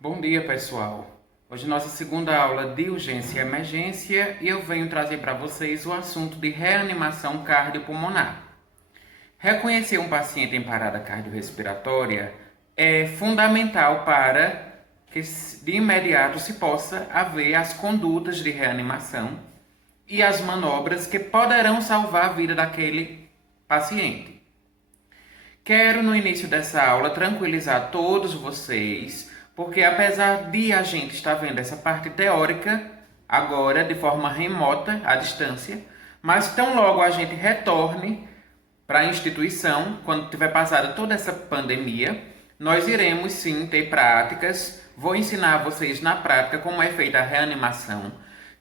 Bom dia, pessoal. Hoje é nossa segunda aula de urgência e emergência e eu venho trazer para vocês o assunto de reanimação cardiopulmonar. Reconhecer um paciente em parada cardiorrespiratória é fundamental para que de imediato se possa haver as condutas de reanimação e as manobras que poderão salvar a vida daquele paciente. Quero, no início dessa aula, tranquilizar todos vocês, porque apesar de a gente estar vendo essa parte teórica agora de forma remota, à distância, mas tão logo a gente retorne para a instituição, quando tiver passado toda essa pandemia, nós iremos sim ter práticas. Vou ensinar a vocês na prática como é feita a reanimação.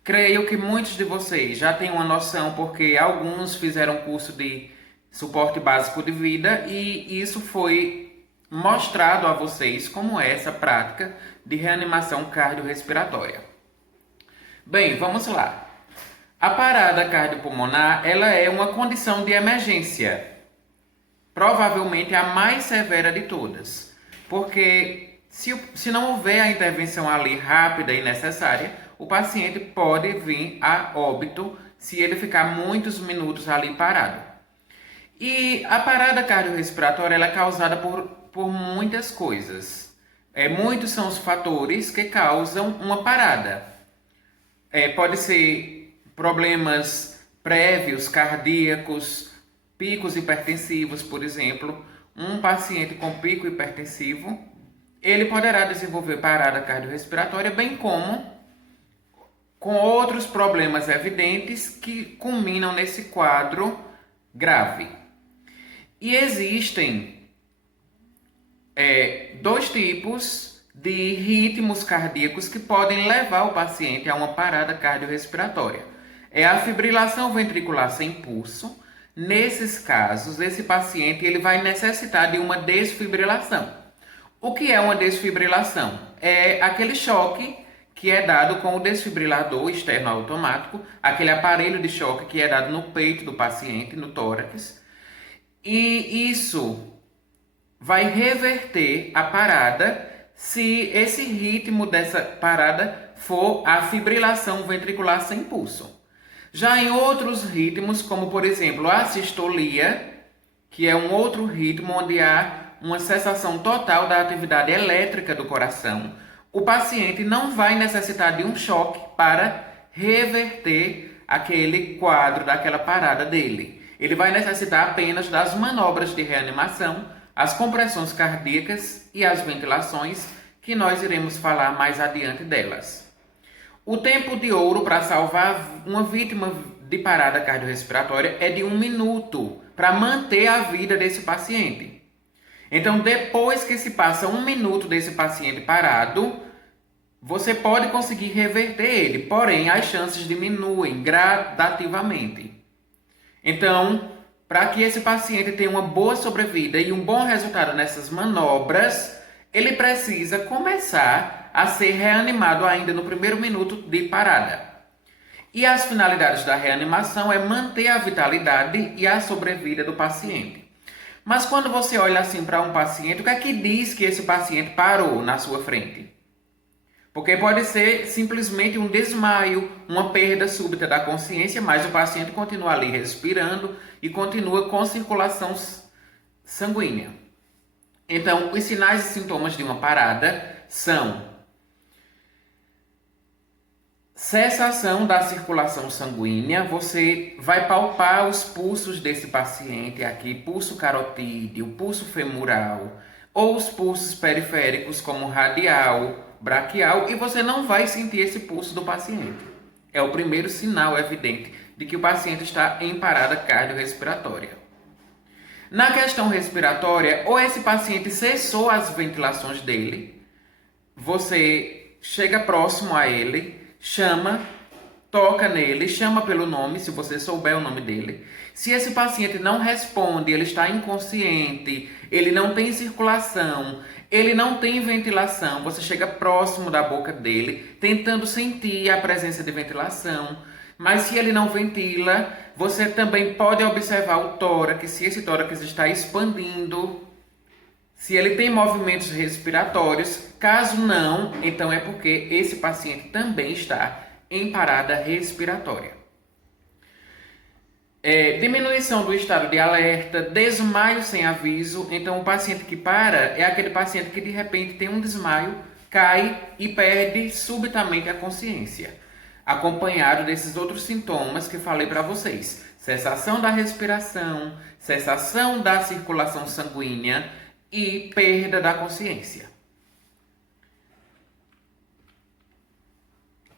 Creio que muitos de vocês já têm uma noção, porque alguns fizeram curso de suporte básico de vida e isso foi mostrado a vocês como é essa prática de reanimação cardiorrespiratória. Bem, vamos lá. A parada cardiopulmonar, ela é uma condição de emergência, provavelmente a mais severa de todas, porque se não houver a intervenção ali rápida e necessária, o paciente pode vir a óbito se ele ficar muitos minutos ali parado. E a parada cardiorrespiratória ela é causada por muitas coisas. Muitos são os fatores que causam uma parada. Pode ser problemas prévios, cardíacos, picos hipertensivos, por exemplo. Um paciente com pico hipertensivo, ele poderá desenvolver parada cardiorrespiratória, bem como com outros problemas evidentes que culminam nesse quadro grave. E existem dois tipos de ritmos cardíacos que podem levar o paciente a uma parada cardiorrespiratória. É a fibrilação ventricular sem pulso. Nesses casos, esse paciente ele vai necessitar de uma desfibrilação. O que é uma desfibrilação? É aquele choque que é dado com o desfibrilador externo automático, aquele aparelho de choque que é dado no peito do paciente, no tórax. E isso vai reverter a parada se esse ritmo dessa parada for a fibrilação ventricular sem pulso. Já em outros ritmos, como por exemplo a sistolia, que é um outro ritmo onde há uma cessação total da atividade elétrica do coração, o paciente não vai necessitar de um choque para reverter aquele quadro daquela parada dele. Ele vai necessitar apenas das manobras de reanimação, as compressões cardíacas e as ventilações, que nós iremos falar mais adiante delas. O tempo de ouro para salvar uma vítima de parada cardiorrespiratória é de 1 minuto, para manter a vida desse paciente. Então, depois que se passa 1 minuto desse paciente parado, você pode conseguir reverter ele, porém as chances diminuem gradativamente. Então, para que esse paciente tenha uma boa sobrevida e um bom resultado nessas manobras, ele precisa começar a ser reanimado ainda no primeiro minuto de parada. E as finalidades da reanimação é manter a vitalidade e a sobrevida do paciente. Mas quando você olha assim para um paciente, o que é que diz que esse paciente parou na sua frente? Porque pode ser simplesmente um desmaio, uma perda súbita da consciência, mas o paciente continua ali respirando e continua com circulação sanguínea. Então, os sinais e sintomas de uma parada são cessação da circulação sanguínea. Você vai palpar os pulsos desse paciente aqui, pulso carotídeo, pulso femoral, ou os pulsos periféricos como radial, braquial, e você não vai sentir esse pulso do paciente. É o primeiro sinal evidente de que o paciente está em parada cardiorrespiratória. Na questão respiratória, ou esse paciente cessou as ventilações dele, você chega próximo a ele, chama, toca nele, chama pelo nome, se você souber o nome dele. Se esse paciente não responde, ele está inconsciente, ele não tem circulação, ele não tem ventilação, você chega próximo da boca dele, tentando sentir a presença de ventilação. Mas se ele não ventila, você também pode observar o tórax, se esse tórax está expandindo, se ele tem movimentos respiratórios. Caso não, então é porque esse paciente também está em parada respiratória. Diminuição do estado de alerta, desmaio sem aviso. Então, o paciente que para é aquele paciente que de repente tem um desmaio, cai e perde subitamente a consciência, acompanhado desses outros sintomas que falei para vocês: cessação da respiração, cessação da circulação sanguínea e perda da consciência.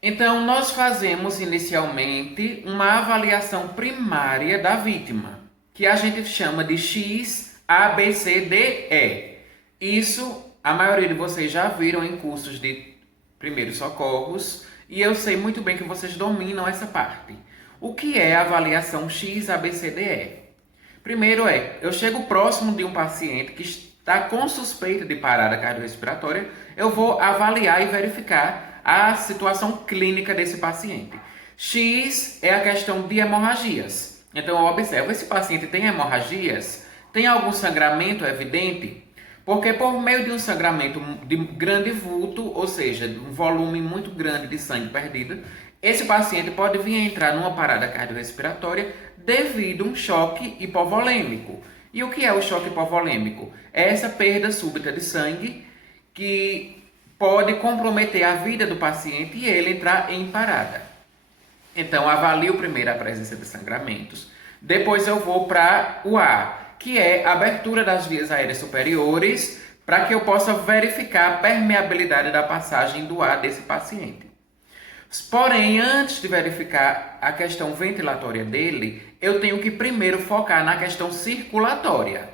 Então, nós fazemos inicialmente uma avaliação primária da vítima, que a gente chama de XABCDE. Isso a maioria de vocês já viram em cursos de primeiros socorros, e eu sei muito bem que vocês dominam essa parte. O que é a avaliação XABCDE? Primeiro eu chego próximo de um paciente que está com suspeita de parada cardiorrespiratória, eu vou avaliar e verificar a situação clínica desse paciente. X é a questão de hemorragias. Então eu observo, esse paciente tem hemorragias? Tem algum sangramento evidente? Porque por meio de um sangramento de grande vulto, ou seja, um volume muito grande de sangue perdido, esse paciente pode vir a entrar numa parada cardiorrespiratória devido a um choque hipovolêmico. E o que é o choque hipovolêmico? É essa perda súbita de sangue que pode comprometer a vida do paciente e ele entrar em parada. Então, avalio primeiro a presença de sangramentos. Depois eu vou para o A, que é a abertura das vias aéreas superiores, para que eu possa verificar a permeabilidade da passagem do ar desse paciente. Porém, antes de verificar a questão ventilatória dele, eu tenho que primeiro focar na questão circulatória.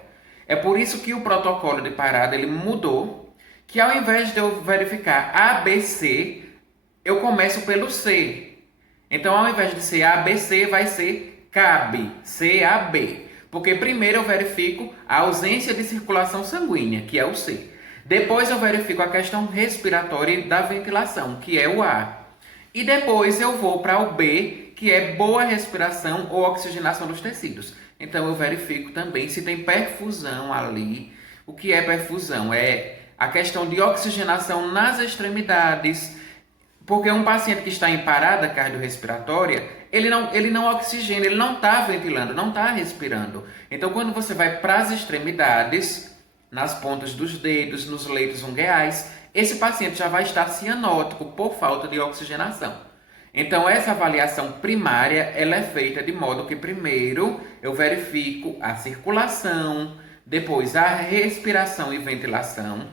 É por isso que o protocolo de parada ele mudou, que ao invés de eu verificar ABC, eu começo pelo C. Então, ao invés de ser ABC, vai ser CAB, CAB. Porque primeiro eu verifico a ausência de circulação sanguínea, que é o C. Depois eu verifico a questão respiratória da ventilação, que é o A. E depois eu vou para o B, que é boa respiração ou oxigenação dos tecidos. Então eu verifico também se tem perfusão ali. O que é perfusão? É a questão de oxigenação nas extremidades. Porque um paciente que está em parada cardiorrespiratória, ele não oxigena, ele não está ventilando, não está respirando. Então, quando você vai para as extremidades, nas pontas dos dedos, nos leitos ungueais, esse paciente já vai estar cianótico por falta de oxigenação. Então, essa avaliação primária, ela é feita de modo que primeiro eu verifico a circulação, depois a respiração e ventilação,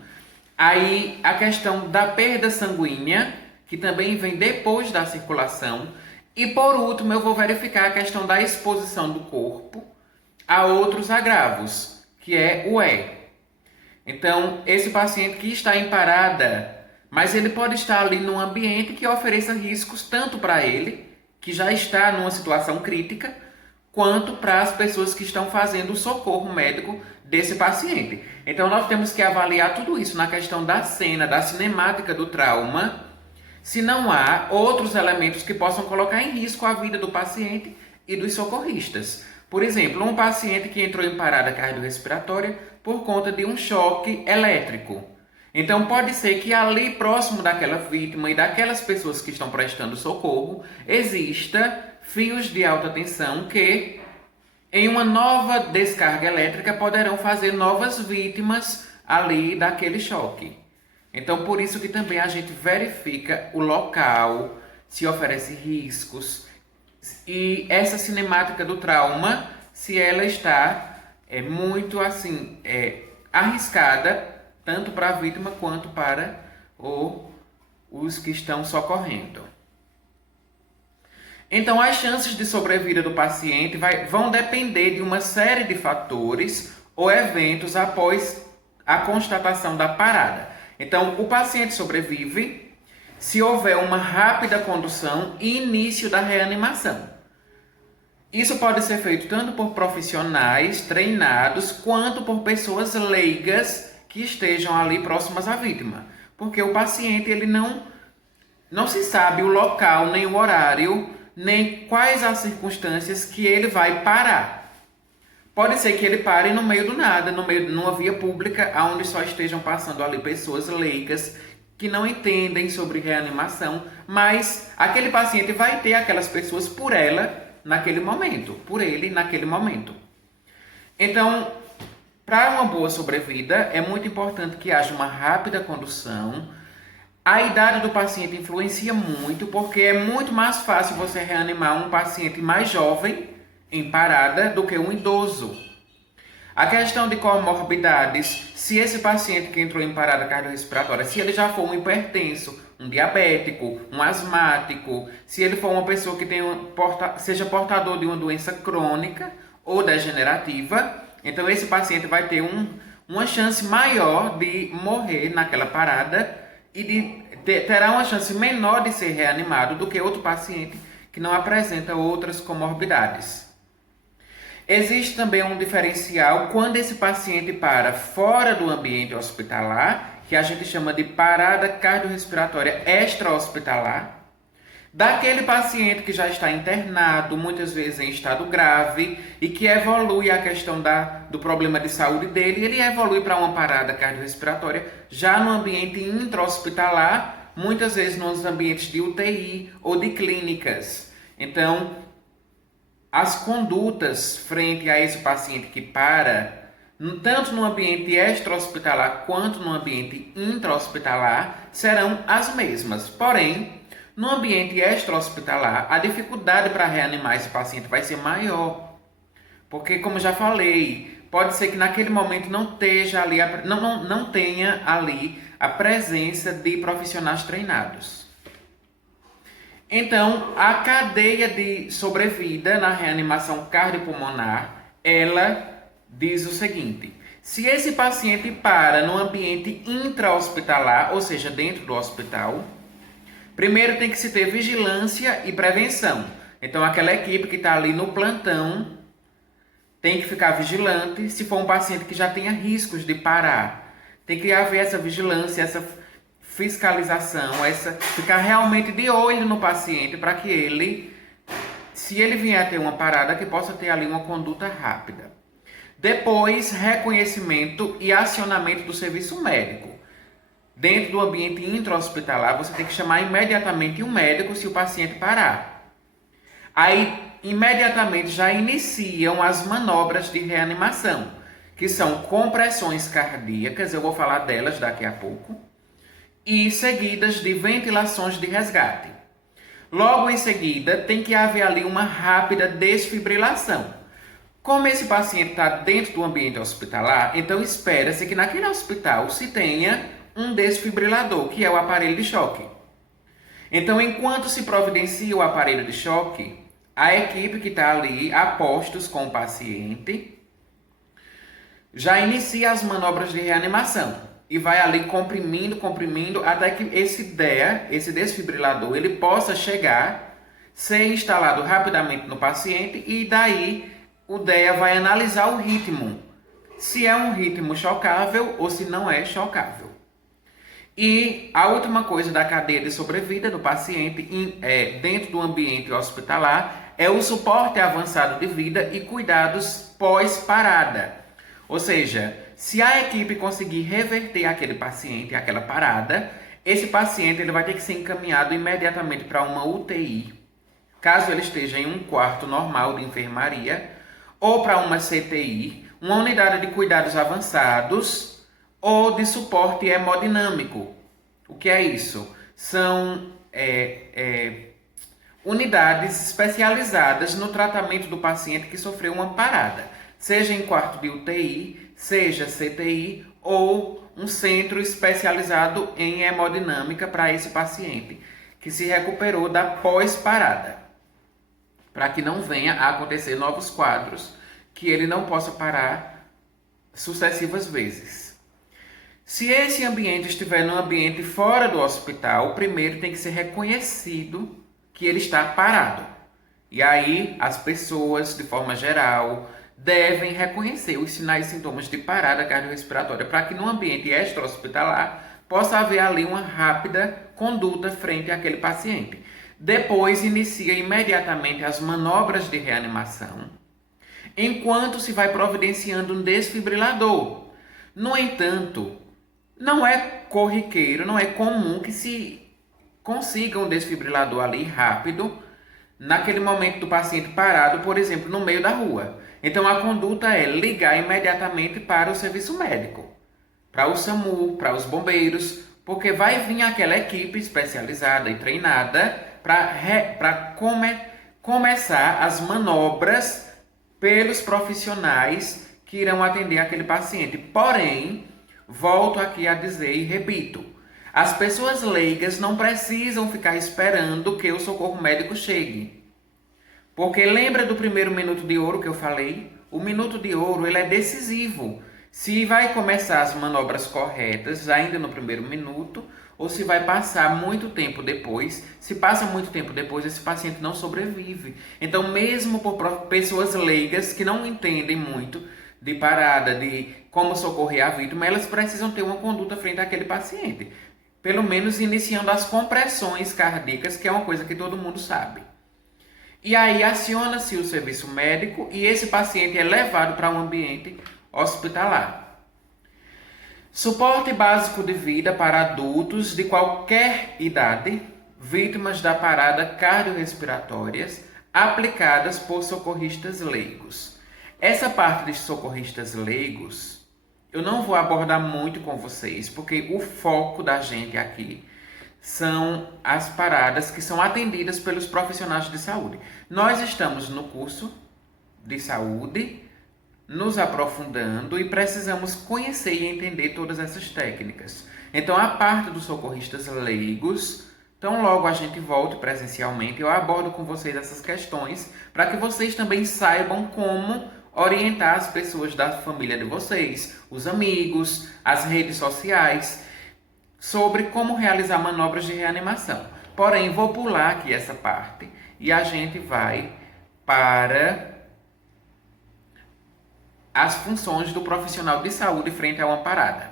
aí a questão da perda sanguínea, que também vem depois da circulação. E por último, eu vou verificar a questão da exposição do corpo a outros agravos, que é o E. Então, esse paciente que está em parada, mas ele pode estar ali num ambiente que ofereça riscos tanto para ele, que já está numa situação crítica, quanto para as pessoas que estão fazendo o socorro médico desse paciente. Então, nós temos que avaliar tudo isso na questão da cena, da cinemática do trauma, se não há outros elementos que possam colocar em risco a vida do paciente e dos socorristas. Por exemplo, um paciente que entrou em parada cardiorrespiratória por conta de um choque elétrico. Então, pode ser que ali próximo daquela vítima e daquelas pessoas que estão prestando socorro, exista fios de alta tensão que, em uma nova descarga elétrica, poderão fazer novas vítimas ali daquele choque. Então, por isso que também a gente verifica o local, se oferece riscos, e essa cinemática do trauma, se ela está muito assim arriscada, tanto para a vítima quanto para os que estão socorrendo. Então, as chances de sobrevida do paciente vão depender de uma série de fatores ou eventos após a constatação da parada. Então, o paciente sobrevive se houver uma rápida condução e início da reanimação. Isso pode ser feito tanto por profissionais treinados quanto por pessoas leigas que estejam ali próximas à vítima. Porque o paciente ele não se sabe o local, nem o horário, nem quais as circunstâncias que ele vai parar. Pode ser que ele pare no meio do nada, no meio numa via pública, onde só estejam passando ali pessoas leigas que não entendem sobre reanimação, mas aquele paciente vai ter aquelas pessoas por ela naquele momento, por ele naquele momento. Então, para uma boa sobrevida, é muito importante que haja uma rápida condução. A idade do paciente influencia muito, porque é muito mais fácil você reanimar um paciente mais jovem em parada do que um idoso. A questão de comorbidades, se esse paciente que entrou em parada cardiorrespiratória, se ele já for um hipertenso, um diabético, um asmático, se ele for uma pessoa que seja portador de uma doença crônica ou degenerativa, então esse paciente vai ter uma chance maior de morrer naquela parada e terá uma chance menor de ser reanimado do que outro paciente que não apresenta outras comorbidades. Existe também um diferencial quando esse paciente para fora do ambiente hospitalar, que a gente chama de parada cardiorrespiratória extra-hospitalar, daquele paciente que já está internado, muitas vezes em estado grave, e que evolui a questão do problema de saúde dele, ele evolui para uma parada cardiorrespiratória já no ambiente intra-hospitalar, muitas vezes nos ambientes de UTI ou de clínicas. Então, as condutas frente a esse paciente que para, tanto no ambiente extra-hospitalar quanto no ambiente intra-hospitalar, serão as mesmas. Porém, no ambiente extra-hospitalar, a dificuldade para reanimar esse paciente vai ser maior. Porque, como já falei, pode ser que naquele momento não tenha ali a presença de profissionais treinados. Então, a cadeia de sobrevida na reanimação cardiopulmonar, ela diz o seguinte: se esse paciente para no ambiente intra-hospitalar, ou seja, dentro do hospital, primeiro tem que se ter vigilância e prevenção. Então, aquela equipe que está ali no plantão tem que ficar vigilante. Se for um paciente que já tenha riscos de parar, tem que haver essa vigilância, essa fiscalização, ficar realmente de olho no paciente para que ele, se ele vier a ter uma parada, que possa ter ali uma conduta rápida. Depois, reconhecimento e acionamento do serviço médico. Dentro do ambiente intra-hospitalar, você tem que chamar imediatamente um médico se o paciente parar. Aí, imediatamente já iniciam as manobras de reanimação, que são compressões cardíacas, eu vou falar delas daqui a pouco, e seguidas de ventilações de resgate. Logo em seguida, tem que haver ali uma rápida desfibrilação. Como esse paciente está dentro do ambiente hospitalar, então espera-se que naquele hospital se tenha um desfibrilador, que é o aparelho de choque. Então, enquanto se providencia o aparelho de choque, a equipe que está ali a postos com o paciente já inicia as manobras de reanimação. E vai ali comprimindo, até que esse desfibrilador, ele possa ser instalado rapidamente no paciente, e daí o DEA vai analisar o ritmo, se é um ritmo chocável ou se não é chocável. E a última coisa da cadeia de sobrevida do paciente dentro do ambiente hospitalar é o suporte avançado de vida e cuidados pós-parada. Ou seja, se a equipe conseguir reverter aquele paciente, aquela parada, esse paciente ele vai ter que ser encaminhado imediatamente para uma UTI, caso ele esteja em um quarto normal de enfermaria, ou para uma CTI, uma unidade de cuidados avançados, ou de suporte hemodinâmico. O que é isso? São unidades especializadas no tratamento do paciente que sofreu uma parada, seja em quarto de UTI, seja CTI ou um centro especializado em hemodinâmica para esse paciente que se recuperou da pós-parada, para que não venha a acontecer novos quadros, que ele não possa parar sucessivas vezes. Se esse ambiente estiver num ambiente fora do hospital, primeiro tem que ser reconhecido que ele está parado. E aí as pessoas, de forma geral, devem reconhecer os sinais e sintomas de parada cardiorrespiratória para que no ambiente extra-hospitalar possa haver ali uma rápida conduta frente àquele paciente. Depois inicia imediatamente as manobras de reanimação. enquanto se vai providenciando um desfibrilador. No entanto, não é corriqueiro, não é comum que se consiga um desfibrilador ali rápido, naquele momento do paciente parado, por exemplo, no meio da rua. Então a conduta é ligar imediatamente para o serviço médico, para o SAMU, para os bombeiros, porque vai vir aquela equipe especializada e treinada para começar as manobras pelos profissionais que irão atender aquele paciente. Porém, volto aqui a dizer e repito, as pessoas leigas não precisam ficar esperando que o socorro médico chegue. Porque lembra do primeiro minuto de ouro que eu falei? O minuto de ouro ele é decisivo. Se vai começar as manobras corretas ainda no primeiro minuto, ou se vai passar muito tempo depois. Se passa muito tempo depois, esse paciente não sobrevive. Então, mesmo por pessoas leigas que não entendem muito de parada, de como socorrer a vítima, elas precisam ter uma conduta frente àquele paciente. Pelo menos iniciando as compressões cardíacas, que é uma coisa que todo mundo sabe. E aí aciona-se o serviço médico e esse paciente é levado para um ambiente hospitalar. Suporte básico de vida para adultos de qualquer idade, vítimas da parada cardiorrespiratórias, aplicadas por socorristas leigos. Essa parte de socorristas leigos, eu não vou abordar muito com vocês, porque o foco da gente aqui são as paradas que são atendidas pelos profissionais de saúde. Nós estamos no curso de saúde, nos aprofundando e precisamos conhecer e entender todas essas técnicas. Então, a parte dos socorristas leigos, tão logo a gente volte presencialmente, eu abordo com vocês essas questões para que vocês também saibam como orientar as pessoas da família de vocês, os amigos, as redes sociais, sobre como realizar manobras de reanimação. Porém, vou pular aqui essa parte e a gente vai para as funções do profissional de saúde frente a uma parada.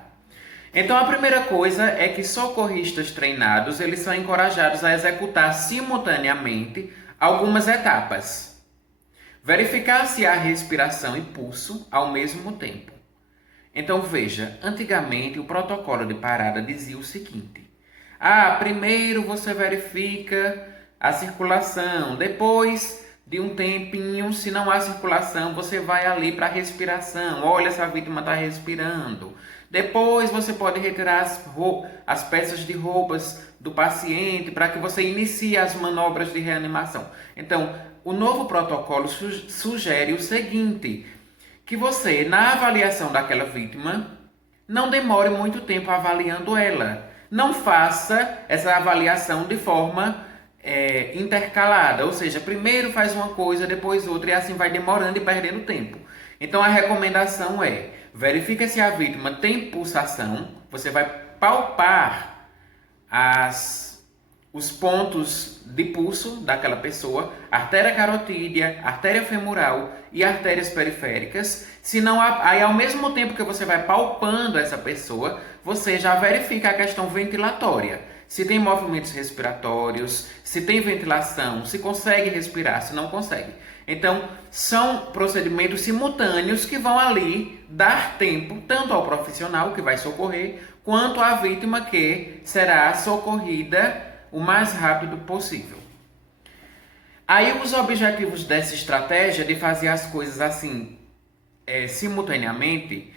Então, a primeira coisa é que socorristas treinados, eles são encorajados a executar simultaneamente algumas etapas. Verificar se há respiração e pulso ao mesmo tempo. Então veja, antigamente o protocolo de parada dizia o seguinte: primeiro você verifica a circulação, depois de um tempinho, se não há circulação, você vai ali para a respiração, olha se a vítima está respirando. Depois você pode retirar as peças de roupas do paciente para que você inicie as manobras de reanimação. Então, o novo protocolo sugere o seguinte: que você, na avaliação daquela vítima, não demore muito tempo avaliando ela. Não faça essa avaliação de forma intercalada, ou seja, primeiro faz uma coisa, depois outra, e assim vai demorando e perdendo tempo. Então a recomendação é: verifique se a vítima tem pulsação, você vai palpar os pontos de pulso daquela pessoa, artéria carotídea, artéria femoral e artérias periféricas. Se não há, aí ao mesmo tempo que você vai palpando essa pessoa, você já verifica a questão ventilatória. Se tem movimentos respiratórios, se tem ventilação, se consegue respirar, se não consegue. Então, são procedimentos simultâneos que vão ali dar tempo tanto ao profissional que vai socorrer, quanto à vítima que será socorrida o mais rápido possível. Aí os objetivos dessa estratégia de fazer as coisas assim simultaneamente,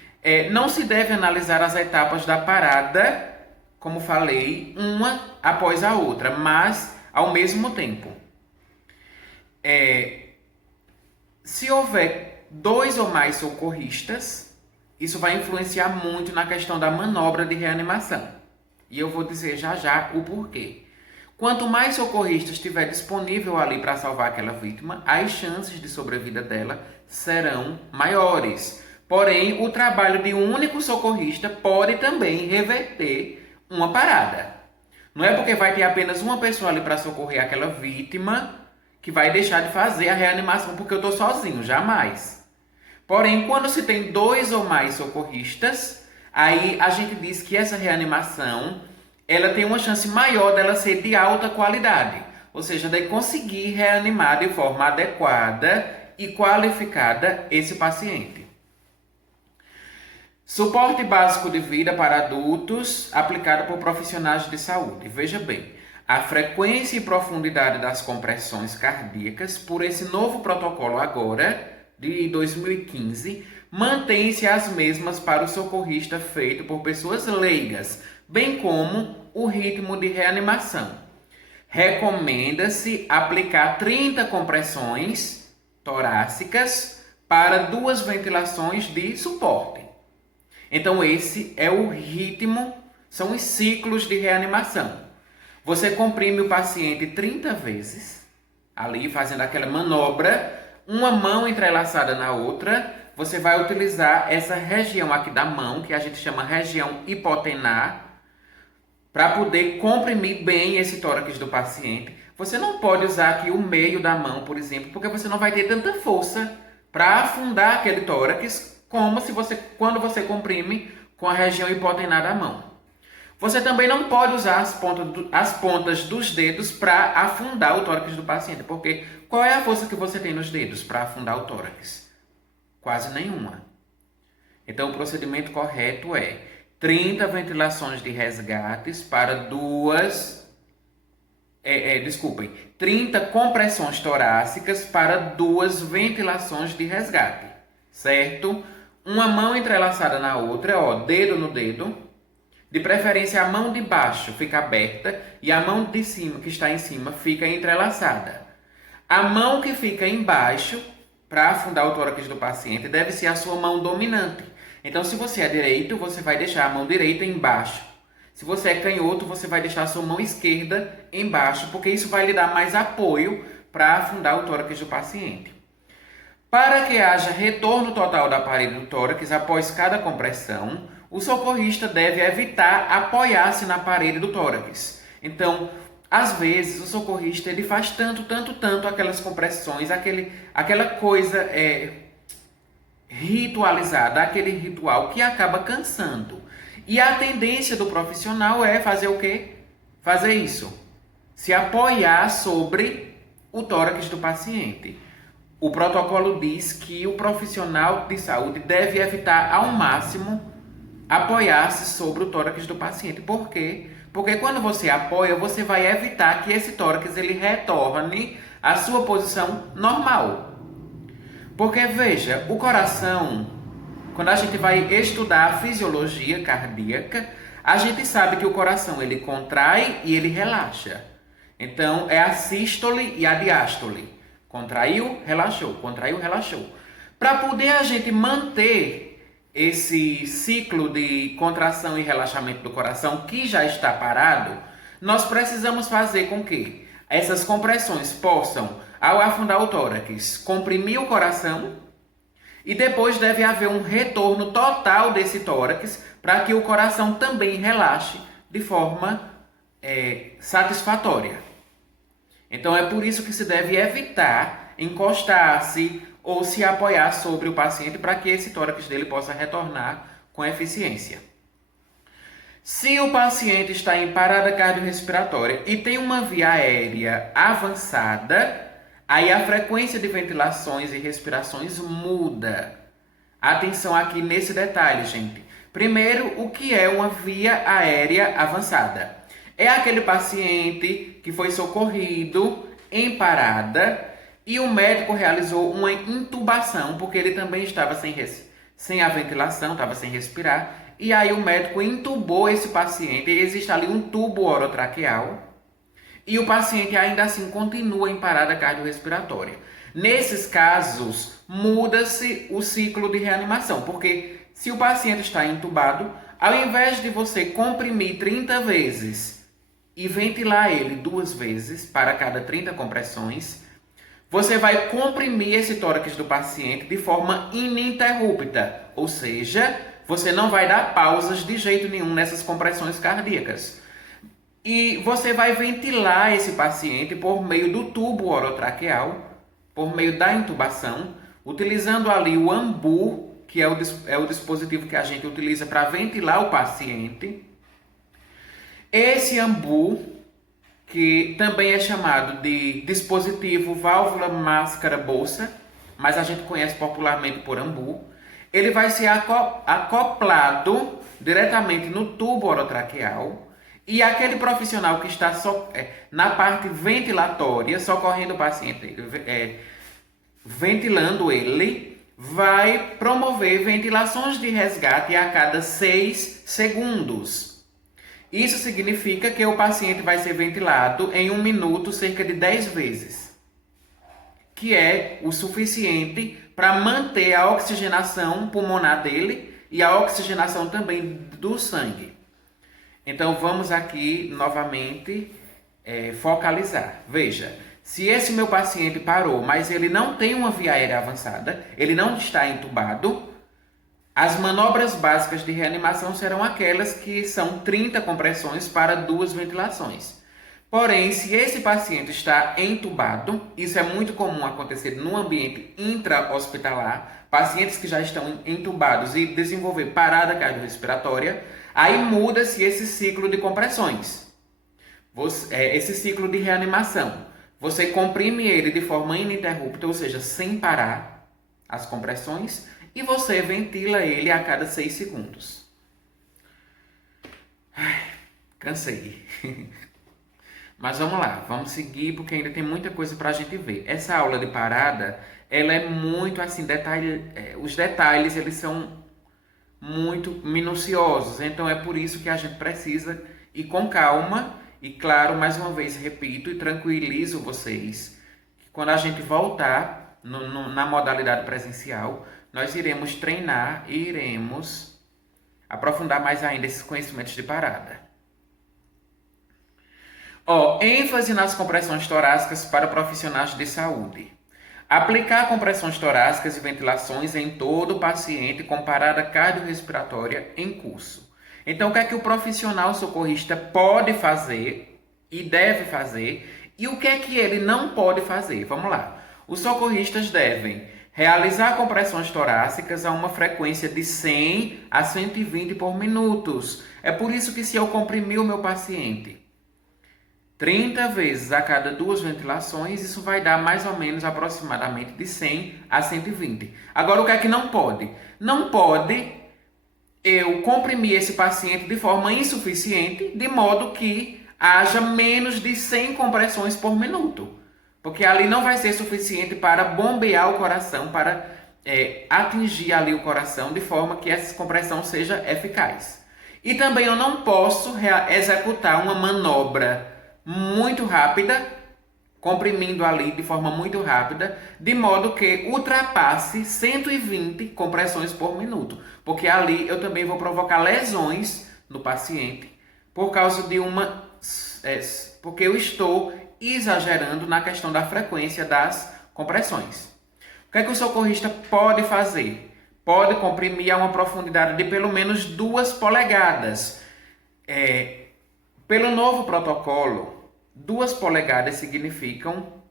não se deve analisar as etapas da parada, como falei, uma após a outra, mas ao mesmo tempo. Se houver 2 ou mais socorristas, isso vai influenciar muito na questão da manobra de reanimação. E eu vou dizer já já o porquê. Quanto mais socorristas estiver disponível ali para salvar aquela vítima, as chances de sobrevida dela serão maiores. Porém, o trabalho de um único socorrista pode também reverter uma parada. Não é porque vai ter apenas uma pessoa ali para socorrer aquela vítima que vai deixar de fazer a reanimação porque eu estou sozinho, jamais. Porém, quando se tem 2 ou mais socorristas, aí a gente diz que essa reanimação ela tem uma chance maior dela ser de alta qualidade, ou seja, de conseguir reanimar de forma adequada e qualificada esse paciente. Suporte básico de vida para adultos aplicado por profissionais de saúde. Veja bem, a frequência e profundidade das compressões cardíacas por esse novo protocolo agora, de 2015, mantém-se as mesmas para o socorrista feito por pessoas leigas, bem como o ritmo de reanimação. Recomenda-se aplicar 30 compressões torácicas para 2 ventilações de suporte. Então esse é o ritmo, são os ciclos de reanimação. Você comprime o paciente 30 vezes, ali fazendo aquela manobra, uma mão entrelaçada na outra. Você vai utilizar essa região aqui da mão, que a gente chama região hipotenar, para poder comprimir bem esse tórax do paciente. Você não pode usar aqui o meio da mão, por exemplo, porque você não vai ter tanta força para afundar aquele tórax, como se quando você comprime com a região hipotenar da mão. Você também não pode usar as pontas dos dedos para afundar o tórax do paciente, porque qual é a força que você tem nos dedos para afundar o tórax? Quase nenhuma. Então o procedimento correto é 30 ventilações de resgates para 30 compressões torácicas para 2 ventilações de resgate, certo? Uma mão entrelaçada na outra, dedo no dedo. De preferência, a mão de baixo fica aberta e a mão de cima, que está em cima, fica entrelaçada. A mão que fica embaixo, para afundar o tórax do paciente, deve ser a sua mão dominante. Então, se você é direito, você vai deixar a mão direita embaixo. Se você é canhoto, você vai deixar a sua mão esquerda embaixo, porque isso vai lhe dar mais apoio para afundar o tórax do paciente. Para que haja retorno total da parede do tórax após cada compressão, o socorrista deve evitar apoiar-se na parede do tórax. Então, às vezes, o socorrista ele faz tanto aquelas compressões, aquela coisa ritualizada, aquele ritual que acaba cansando. E a tendência do profissional é fazer o quê? Fazer isso. Se apoiar sobre o tórax do paciente. O protocolo diz que o profissional de saúde deve evitar ao máximo apoiar-se sobre o tórax do paciente. Por quê? Porque quando você apoia, você vai evitar que esse tórax ele retorne à sua posição normal. Porque veja, o coração, quando a gente vai estudar a fisiologia cardíaca, a gente sabe que o coração ele contrai e ele relaxa. Então é a sístole e a diástole. Contraiu, relaxou, contraiu, relaxou. Para poder a gente manter esse ciclo de contração e relaxamento do coração que já está parado, nós precisamos fazer com que essas compressões possam, ao afundar o tórax, comprimir o coração e depois deve haver um retorno total desse tórax para que o coração também relaxe de forma satisfatória. Então é por isso que se deve evitar encostar-se ou se apoiar sobre o paciente para que esse tórax dele possa retornar com eficiência. Se o paciente está em parada cardiorrespiratória e tem uma via aérea avançada, aí a frequência de ventilações e respirações muda. Atenção aqui nesse detalhe, gente. Primeiro, o que é uma via aérea avançada? É aquele paciente que foi socorrido em parada e o médico realizou uma intubação, porque ele também estava sem a ventilação, estava sem respirar. E aí o médico intubou esse paciente, existe ali um tubo orotraqueal, e o paciente ainda assim continua em parada cardiorrespiratória. Nesses casos, muda-se o ciclo de reanimação, porque se o paciente está intubado, ao invés de você comprimir 30 vezes e ventilar ele 2 vezes para cada 30 compressões, você vai comprimir esse tórax do paciente de forma ininterrupta, ou seja, você não vai dar pausas de jeito nenhum nessas compressões cardíacas. E você vai ventilar esse paciente por meio do tubo orotraqueal, por meio da intubação, utilizando ali o ambu, que é o dispositivo que a gente utiliza para ventilar o paciente. Esse ambu, que também é chamado de dispositivo válvula máscara bolsa, mas a gente conhece popularmente por AMBU. Ele vai ser acoplado diretamente no tubo orotraqueal, e aquele profissional que está na parte ventilatória, socorrendo o paciente, ventilando ele, vai promover ventilações de resgate a cada 6 segundos. Isso significa que o paciente vai ser ventilado em 1 minuto cerca de 10 vezes, que é o suficiente para manter a oxigenação pulmonar dele e a oxigenação também do sangue. Então vamos aqui novamente focalizar. Veja, se esse meu paciente parou, mas ele não tem uma via aérea avançada, ele não está entubado, as manobras básicas de reanimação serão aquelas que são 30 compressões para 2 ventilações. Porém, se esse paciente está entubado, isso é muito comum acontecer no ambiente intra-hospitalar, pacientes que já estão entubados e desenvolver parada cardiorrespiratória, aí muda-se esse ciclo de compressões, esse ciclo de reanimação. Você comprime ele de forma ininterrupta, ou seja, sem parar as compressões, e você ventila ele a cada 6 segundos. Ai, cansei. Mas vamos lá, vamos seguir porque ainda tem muita coisa para a gente ver. Essa aula de parada, ela é muito assim, os detalhes eles são muito minuciosos, então é por isso que a gente precisa ir com calma e, claro, mais uma vez repito e tranquilizo vocês, que quando a gente voltar na modalidade presencial, nós iremos treinar e iremos aprofundar mais ainda esses conhecimentos de parada. ênfase nas compressões torácicas para profissionais de saúde. Aplicar compressões torácicas e ventilações em todo paciente com parada cardiorrespiratória em curso. Então, o que é que o profissional socorrista pode fazer e deve fazer e o que é que ele não pode fazer? Vamos lá. Os socorristas devem realizar compressões torácicas a uma frequência de 100 a 120 por minutos. É por isso que se eu comprimir o meu paciente 30 vezes a cada 2 ventilações, isso vai dar mais ou menos aproximadamente de 100 a 120. Agora, o que é que não pode? Não pode eu comprimir esse paciente de forma insuficiente, de modo que haja menos de 100 compressões por minuto. Porque ali não vai ser suficiente para bombear o coração, para atingir ali o coração de forma que essa compressão seja eficaz. E também eu não posso executar uma manobra muito rápida, comprimindo ali de forma muito rápida, de modo que ultrapasse 120 compressões por minuto, porque ali eu também vou provocar lesões no paciente por causa de porque eu estou exagerando na questão da frequência das compressões. O que é que o socorrista pode fazer? Pode comprimir a uma profundidade de pelo menos 2 polegadas. Pelo novo protocolo, 2 polegadas significam,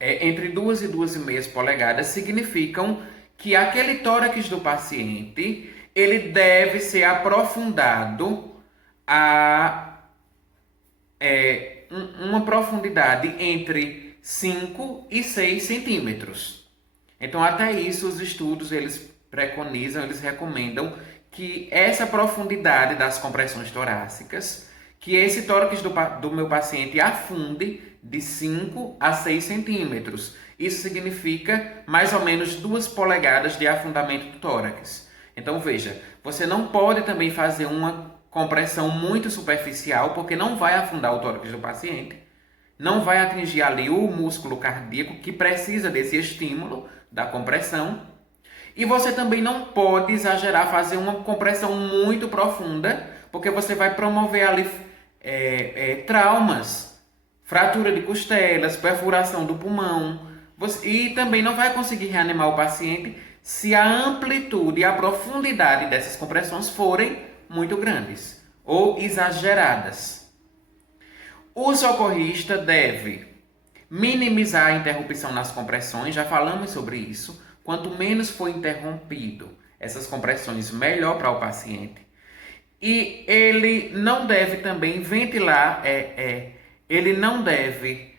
entre 2 e 2,5 polegadas, significam que aquele tórax do paciente, ele deve ser aprofundado a uma profundidade entre 5 e 6 centímetros. Então, até isso, os estudos, eles preconizam, eles recomendam que essa profundidade das compressões torácicas, que esse tórax do meu paciente afunde de 5 a 6 centímetros. Isso significa mais ou menos 2 polegadas de afundamento do tórax. Então veja, você não pode também fazer uma compressão muito superficial, porque não vai afundar o tórax do paciente, não vai atingir ali o músculo cardíaco que precisa desse estímulo da compressão. E você também não pode exagerar, fazer uma compressão muito profunda, porque você vai promover ali traumas, fratura de costelas, perfuração do pulmão. E também não vai conseguir reanimar o paciente se a amplitude e a profundidade dessas compressões forem muito grandes ou exageradas. O socorrista deve minimizar a interrupção nas compressões, já falamos sobre isso. Quanto menos for interrompido essas compressões, melhor para o paciente. E ele não deve também ventilar, ele não deve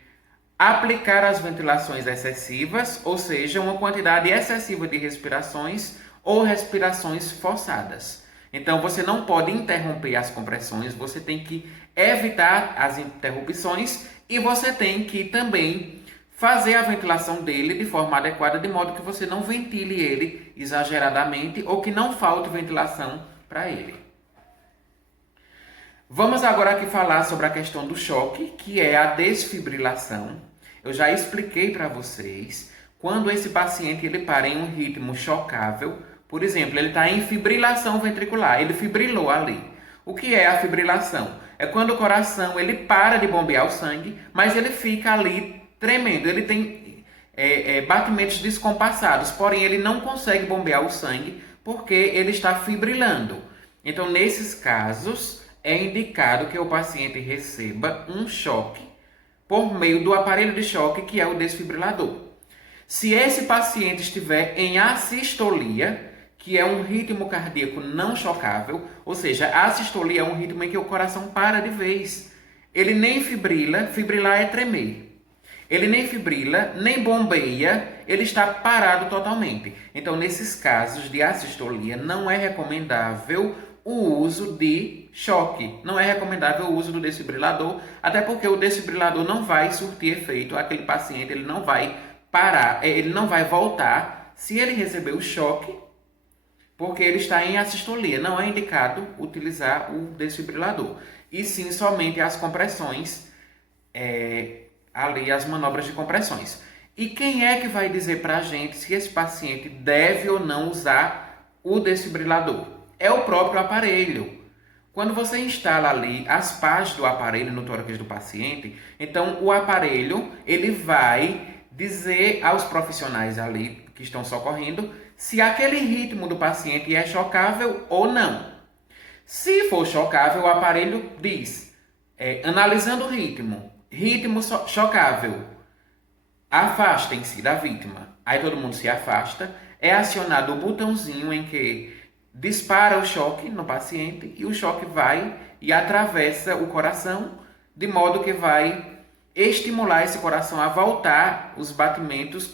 Aplicar as ventilações excessivas, ou seja, uma quantidade excessiva de respirações ou respirações forçadas. Então, você não pode interromper as compressões, você tem que evitar as interrupções e você tem que também fazer a ventilação dele de forma adequada, de modo que você não ventile ele exageradamente ou que não falte ventilação para ele. Vamos agora aqui falar sobre a questão do choque, que é a desfibrilação. Eu já expliquei para vocês, quando esse paciente ele para em um ritmo chocável, por exemplo, ele está em fibrilação ventricular, ele fibrilou ali. O que é a fibrilação? É quando o coração ele para de bombear o sangue, mas ele fica ali tremendo, ele tem batimentos descompassados, porém ele não consegue bombear o sangue porque ele está fibrilando. Então, nesses casos, é indicado que o paciente receba um choque por meio do aparelho de choque, que é o desfibrilador. Se esse paciente estiver em assistolia, que é um ritmo cardíaco não chocável, ou seja, a assistolia é um ritmo em que o coração para de vez. Ele nem fibrila, fibrilar é tremer. Ele nem fibrila, nem bombeia, ele está parado totalmente. Então, nesses casos de assistolia, não é recomendável o uso de choque. Não é recomendável o uso do desfibrilador, até porque o desfibrilador não vai surtir efeito. Aquele paciente ele não vai parar, ele não vai voltar se ele receber o choque, porque ele está em assistolia. Não é indicado utilizar o desfibrilador, e sim somente as compressões, ali as manobras de compressões. E quem é que vai dizer para a gente se esse paciente deve ou não usar o desfibrilador? É o próprio aparelho. Quando você instala ali as pás do aparelho no tórax do paciente, então o aparelho ele vai dizer aos profissionais ali que estão socorrendo se aquele ritmo do paciente é chocável ou não. Se for chocável, o aparelho diz, analisando o ritmo chocável, afastem-se da vítima. Aí todo mundo se afasta, é acionado o botãozinho em que dispara o choque no paciente e o choque vai e atravessa o coração, de modo que vai estimular esse coração a voltar os batimentos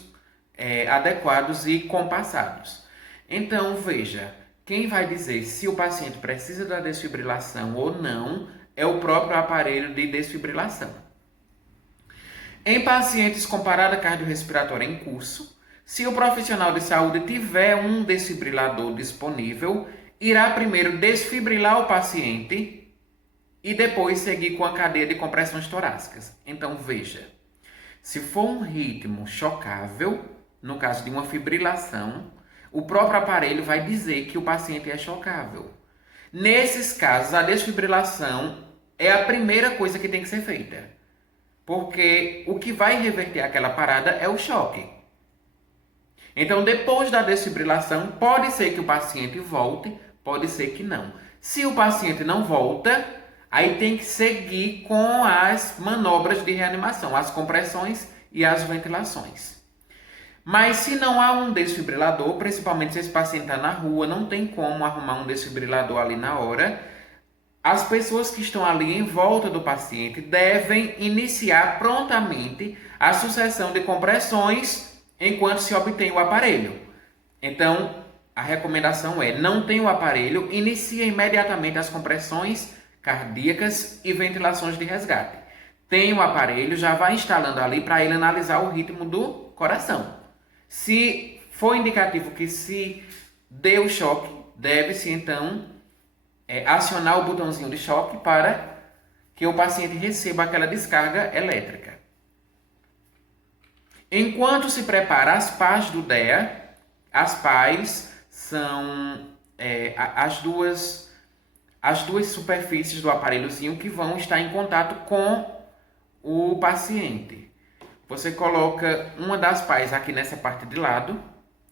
adequados e compassados. Então, veja, quem vai dizer se o paciente precisa da desfibrilação ou não é o próprio aparelho de desfibrilação. Em pacientes com parada cardiorrespiratória em curso, se o profissional de saúde tiver um desfibrilador disponível, irá primeiro desfibrilar o paciente e depois seguir com a cadeia de compressões torácicas. Então, veja, se for um ritmo chocável, no caso de uma fibrilação, o próprio aparelho vai dizer que o paciente é chocável. Nesses casos, a desfibrilação é a primeira coisa que tem que ser feita, porque o que vai reverter aquela parada é o choque. Então, depois da desfibrilação, pode ser que o paciente volte, pode ser que não. Se o paciente não volta, aí tem que seguir com as manobras de reanimação, as compressões e as ventilações. Mas se não há um desfibrilador, principalmente se esse paciente está na rua, não tem como arrumar um desfibrilador ali na hora, as pessoas que estão ali em volta do paciente devem iniciar prontamente a sucessão de compressões enquanto se obtém o aparelho. Então, a recomendação é, não tem o aparelho, inicie imediatamente as compressões cardíacas e ventilações de resgate. Tem o aparelho, já vai instalando ali para ele analisar o ritmo do coração. Se for indicativo que se deu choque, deve-se então acionar o botãozinho de choque para que o paciente receba aquela descarga elétrica. Enquanto se prepara as pás do DEA, as pás são as duas superfícies do aparelhozinho que vão estar em contato com o paciente. Você coloca uma das pás aqui nessa parte de lado,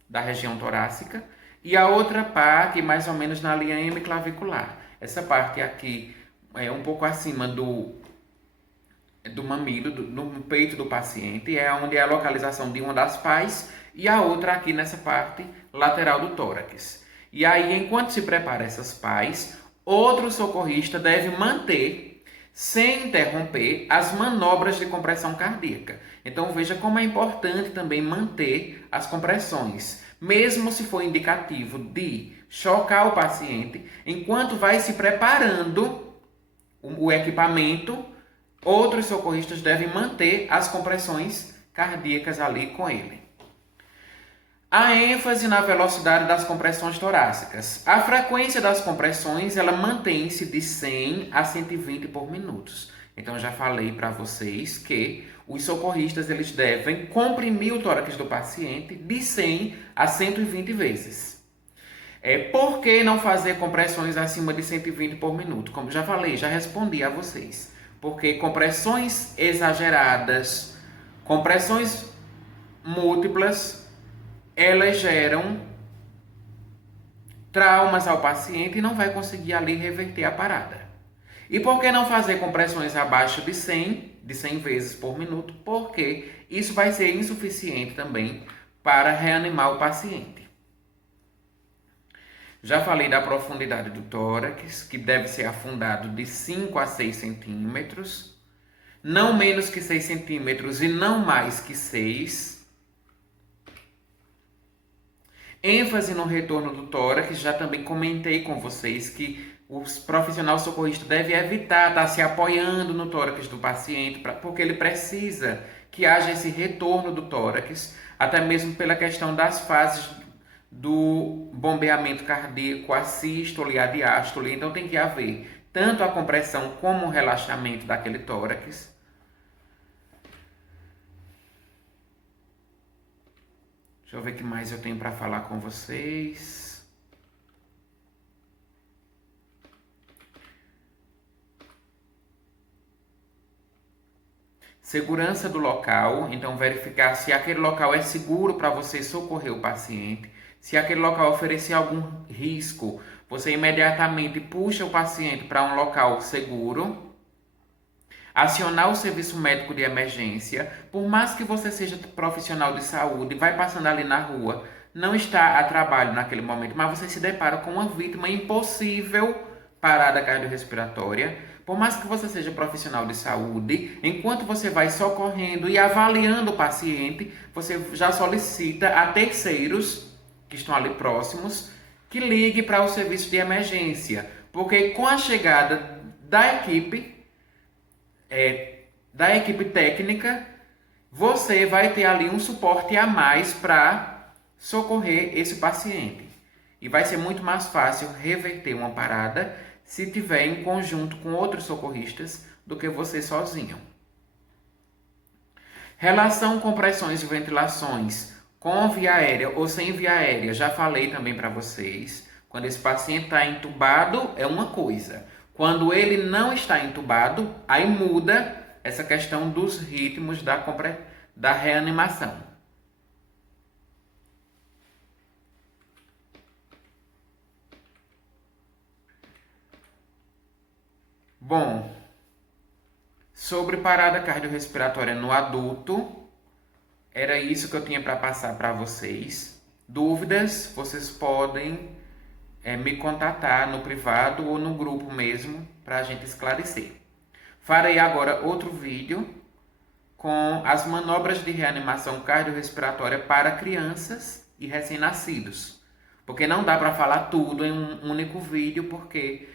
da região torácica, e a outra pá aqui mais ou menos na linha hemiclavicular. Essa parte aqui é um pouco acima do mamilo, no peito do paciente, é onde é a localização de uma das pás, e a outra aqui nessa parte lateral do tórax. E aí, enquanto se prepara essas pás, outro socorrista deve manter sem interromper as manobras de compressão cardíaca. Então veja como é importante também manter as compressões, mesmo se for indicativo de chocar o paciente, enquanto vai se preparando o equipamento, outros socorristas devem manter as compressões cardíacas ali com ele. A ênfase na velocidade das compressões torácicas. A frequência das compressões, ela mantém-se de 100 a 120 por minuto. Então, já falei para vocês que os socorristas eles devem comprimir o tórax do paciente de 100 a 120 vezes. Por que não fazer compressões acima de 120 por minuto? Como já falei, já respondi a vocês. Porque compressões exageradas, compressões múltiplas, elas geram traumas ao paciente e não vai conseguir ali reverter a parada. E por que não fazer compressões abaixo de 100 vezes por minuto? Porque isso vai ser insuficiente também para reanimar o paciente. Já falei da profundidade do tórax, que deve ser afundado de 5 a 6 centímetros, não menos que 6 centímetros e não mais que 6. ênfase no retorno do tórax, já também comentei com vocês que o profissional socorrista deve evitar estar se apoiando no tórax do paciente, porque ele precisa que haja esse retorno do tórax, até mesmo pela questão das fases do bombeamento cardíaco, a sístole e a diástole. Então tem que haver tanto a compressão como o relaxamento daquele tórax. Deixa eu ver o que mais eu tenho para falar com vocês. Segurança do local, então verificar se aquele local é seguro para você socorrer o paciente. Se aquele local oferecer algum risco, você imediatamente puxa o paciente para um local seguro. Acionar o serviço médico de emergência. Por mais que você seja profissional de saúde, vai passando ali na rua, não está a trabalho naquele momento, mas você se depara com uma vítima impossível parada cardiorrespiratória. Por mais que você seja profissional de saúde, enquanto você vai socorrendo e avaliando o paciente, você já solicita a terceiros que estão ali próximos que ligue para o serviço de emergência, porque com a chegada da equipe técnica, você vai ter ali um suporte a mais para socorrer esse paciente. E vai ser muito mais fácil reverter uma parada se tiver em conjunto com outros socorristas do que você sozinho. Relação compressões e ventilações com via aérea ou sem via aérea. Já falei também para vocês. Quando esse paciente está entubado, é uma coisa. Quando ele não está entubado, aí muda essa questão dos ritmos da reanimação. Bom, sobre parada cardiorrespiratória no adulto, era isso que eu tinha para passar para vocês. Dúvidas, vocês podem me contatar no privado ou no grupo mesmo para a gente esclarecer. Farei agora outro vídeo com as manobras de reanimação cardiorrespiratória para crianças e recém-nascidos. Porque não dá para falar tudo em um único vídeo, porque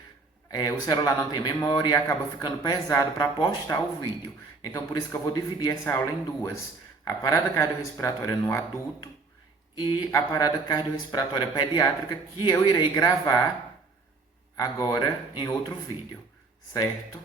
o celular não tem memória e acaba ficando pesado para postar o vídeo. Então por isso que eu vou dividir essa aula em duas. A parada cardiorrespiratória no adulto e a parada cardiorrespiratória pediátrica, que eu irei gravar agora em outro vídeo, certo?